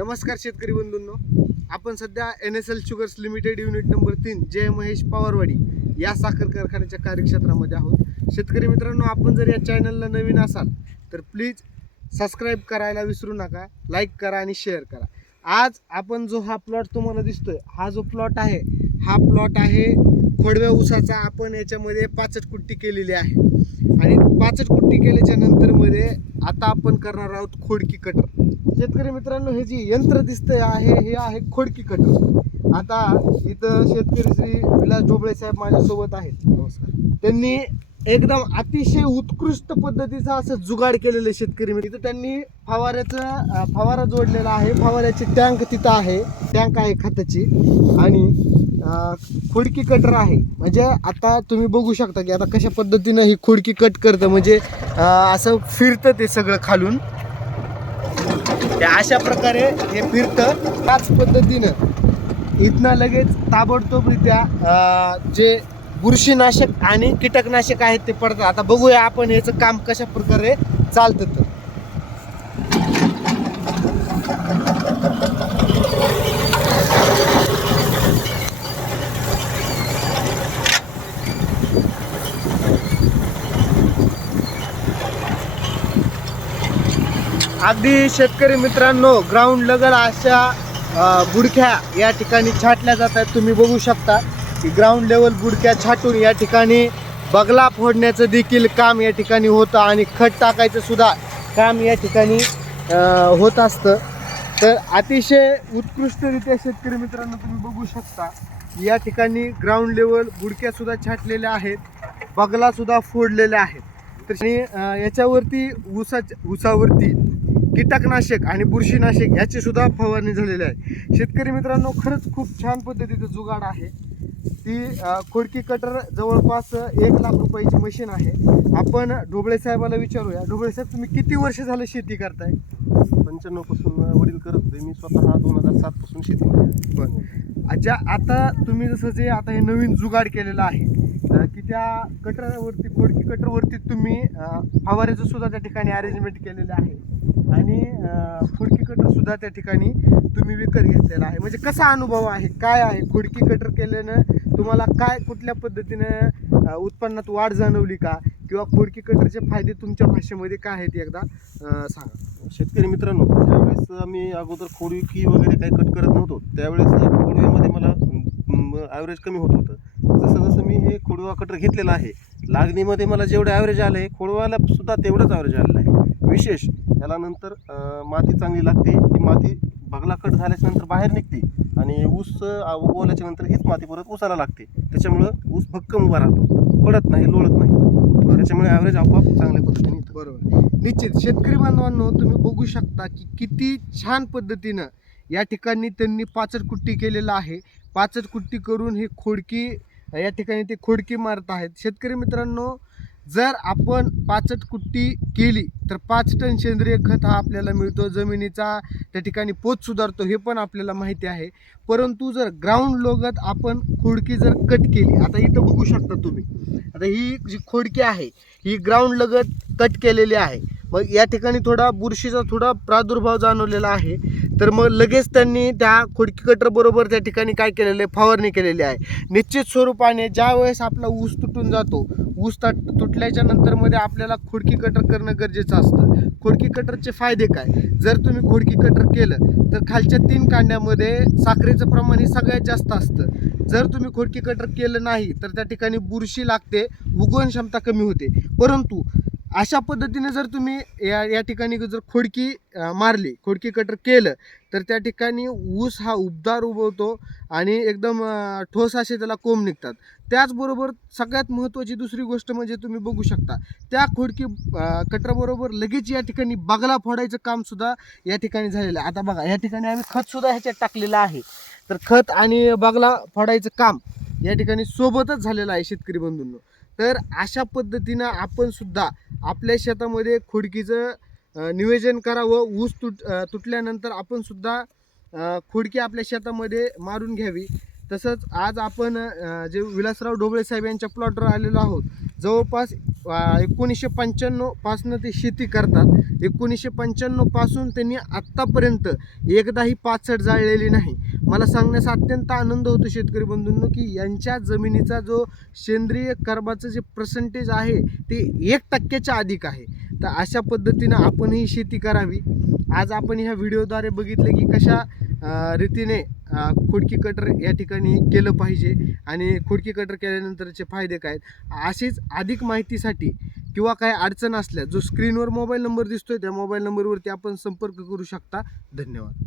नमस्कार शेतकरी बंधूंनो. आपण सध्या N S L sugars limited unit number तीन जय महेश पवारवाडी या साखर कारखान्याच्या कार्यक्षेत्रामध्ये आहोत. शेतकरी मित्रांनो आपण जर या चॅनलला नवीन असाल तर प्लीज सबस्क्राईब करायला विसरू नका लाईक करा आणि शेअर करा. आज आपण जो हा प्लॉट तुम्हाला दिसतोय हा जो प्लॉट आहे हा प्लॉट आहे खोडव्या ऊसाचा. आपण याच्यामध्ये पाचट कुट्टी केलेली आहे. आणि पाचट कुट्टी केल्याच्यानंतरमध्ये आता आपण करणार आहोत खोडकी कटर. शेतकरी मित्रांनो हे जे यंत्र दिसतंय आहे हे आहे खोडकी कटर. आता इथं शेतकरी श्री विलास ढोबळे साहेब माझ्यासोबत आहेत. नमस्कार. त्यांनी एकदम अतिशय उत्कृष्ट पद्धतीचा असं जुगाड केलेलं आहे शेतकरी मित्र. तिथं त्यांनी फवाऱ्याचं फवारा जोडलेला आहे. फवाऱ्याची टँक तिथं आहे. टँक आहे खताची. आणि खोडकी कटर आहे. म्हणजे आता तुम्ही बघू शकता की आता कशा पद्धतीनं ही खोडकी कट करतं. म्हणजे असं फिरतं ते सगळं खालून. ते अशा प्रकारे हे फिरतं. त्याच पद्धतीनं इथनं लगेच ताबडतोबरित्या जे बुरशीनाशक आणि कीटकनाशक आहेत ते पडतात. आता बघूया आपण याचं काम कशा प्रकारे चालतं तर. अगदी शेतकरी मित्रांनो ग्राउंड लगल अशा बुडख्या या ठिकाणी छाटल्या जातात. तुम्ही बघू शकता. ग्राउंड लेवल गुडक्या छाटून या ठिकाणी बगला फोडण्याचं देखील काम या ठिकाणी होतं आणि खत टाकायचं सुद्धा काम या ठिकाणी होत असतं. तर अतिशय उत्कृष्टरित्या शेतकरी मित्रांनो तुम्ही बघू शकता या ठिकाणी ग्राउंड लेवल गुडक्यासुद्धा छाटलेल्या आहेत बगलासुद्धा फोडलेल्या आहेत. तर याच्यावरती ऊसा ऊसावरती कीटकनाशक आणि बुरशीनाशक याची सुद्धा फवारणी झालेली आहे. शेतकरी मित्रांनो खरंच खूप छान पद्धतीचं जुगाड आहे. अ, खोडकी कटर जवळपास एक लाख रुपयाची मशीन आहे. आपण ढोबळे साहेबाला विचारूया. ढोबळे साहेब तुम्ही किती वर्ष झालं शेती करताय? पंच्याण्णवपासून वडील करत होते. मी स्वतः दोन हजार सात पासून शेती. बरं. अच्छा आता तुम्ही जसं जे आता हे नवीन जुगाड केलेलं आहे की त्या कटरवरती खोडकी कटरवरती तुम्ही फवाऱ्याचं सुद्धा त्या ठिकाणी अरेंजमेंट केलेलं आहे. आणि खोडकी कटर सुद्धा त्या ठिकाणी तुम्ही विकत घेतलेला आहे. म्हणजे कसा अनुभव आहे? काय आहे खोडकी कटर केल्यानं? तुम्हाला काय कुठल्या पद्धतीनं उत्पन्नात वाढ जाणवली का? किंवा खोडकी कटरचे फायदे तुमच्या भाषेमध्ये काय आहेत एकदा सांगा. शेतकरी मित्रांनो ज्यावेळेस आम्ही अगोदर खोडकी वगैरे काही कट करत नव्हतो त्यावेळेस खोडव्यामध्ये मला ॲव्हरेज कमी होत होतं. जसं जसं मी हे खोडवा कटर घेतलेला आहे लागणीमध्ये मला जेवढं ॲव्हरेज आलं आहे खोडवाला सुद्धा तेवढंच ॲव्हरेज आलेलं आहे. विशेष त्याला नंतर माती चांगली लागते ही माती बगला कट झाल्याच्यानंतर बाहेर निघते. आणि ऊस उगवल्याच्या नंतर हीच माती परत ऊसाला लागते. त्याच्यामुळं ऊस भक्कम उभा राहतो. पडत नाही लोळत नाही. त्याच्यामुळे ॲव्हरेज आपोआप चांगल्या पद्धतीने येतं. बरोबर. निश्चित. शेतकरी बांधवांनो तुम्ही बघू शकता की किती छान पद्धतीनं या ठिकाणी त्यांनी पाचट कुट्टी केलेलं आहे. पाचट कुट्टी करून ही खोडकी या ठिकाणी ते खोडकी मारत आहेत. शेतकरी मित्रांनो जर आपण पाचट कुट्टी केली तर पाच टन सेंद्रिय खत हा आपल्याला मिळतो. जमिनीचा त्या ठिकाणी पोत सुधारतो हे पण आपल्याला माहिती आहे. परंतु जर ग्राउंड लोगत आपण खोडकी जर कट केली आता इथं बघू शकता तुम्ही. आता ही जी खोडकी आहे ही ग्राउंड लगत कट केलेली आहे. मग या ठिकाणी थोडा बुरशीचा थोडा प्रादुर्भाव जाणवलेला आहे. तर मग लगेच त्यांनी त्या खोडकी कटरबरोबर त्या ठिकाणी काय केलेलं आहे? फवारणी केलेली आहे. निश्चित स्वरूपाने ज्या वेळेस आपला ऊस तुटून जातो ऊस ताट तुटल्याच्या नंतरमध्ये आपल्याला खोडकी कटर करणं गरजेचं असतं. खोडकी कटरचे फायदे काय? जर तुम्ही खोडकी कटर केलं तर खालच्या तीन कांड्यामध्ये साखरेचं प्रमाण हे सगळ्यात जास्त असतं. जर तुम्ही खोडकी कटर केलं नाही तर त्या ठिकाणी बुरशी लागते उगवण क्षमता कमी होते. परंतु अशा पद्धतीने जर तुम्ही या या ठिकाणी जर खोडकी मारली खोडकी कटर केलं तर त्या ठिकाणी ऊस हा उबदार उभवतो आणि एकदम ठोस असे त्याला कोंब निघतात. त्याचबरोबर सगळ्यात महत्त्वाची दुसरी गोष्ट म्हणजे तुम्ही बघू शकता त्या खोडकी कटराबरोबर कटरबरोबर लगेच या ठिकाणी बागला फोडायचं कामसुद्धा या ठिकाणी झालेलं आहे. आता बघा या ठिकाणी आम्ही खतसुद्धा ह्याच्यात टाकलेलं आहे. तर खत आणि बागला फोडायचं काम या ठिकाणी सोबतच झालेलं आहे शेतकरी बंधूंनो. तर अशा पद्धतीनं आपण सुद्धा आपल्या शेतामध्ये खोडकीचं नियोजन करावं ऊस तुट तुटल्यानंतर आपण सुद्धा खोडकी आपल्या शेतामध्ये मारून घ्यावी. तसंच आज आपण जे विलासराव ढोबळे साहेब यांच्या प्लॉटवर आलेलो आहोत जवळपास एकोणीसशे पंच्याण्णवपासून ते शेती करतात. एकोणीसशे पंच्याण्णवपासून त्यांनी आत्तापर्यंत एकदाही पाचट जाळलेली नाही. मला सांगण्यास अत्यंत आनंद होतो शेतकरी बंधूंनो की यांच्या जमिनीचा जो सेंद्रिय कर्बाचं जे पर्सेंटेज आहे ते एक टक्क्याच्या अधिक आहे. तर अशा पद्धतीनं आपणही शेती करावी. आज आपण ह्या व्हिडिओद्वारे बघितलं की कशा रीतीने खोडकी कटर या ठिकाणी केलं पाहिजे आणि खोडकी कटर केल्यानंतरचे फायदे काय आहेत? अशीच अधिक माहितीसाठी किंवा काय अडचण असल्या जो स्क्रीनवर मोबाईल नंबर दिसतोय त्या मोबाईल नंबरवरती आपण संपर्क करू शकता. धन्यवाद.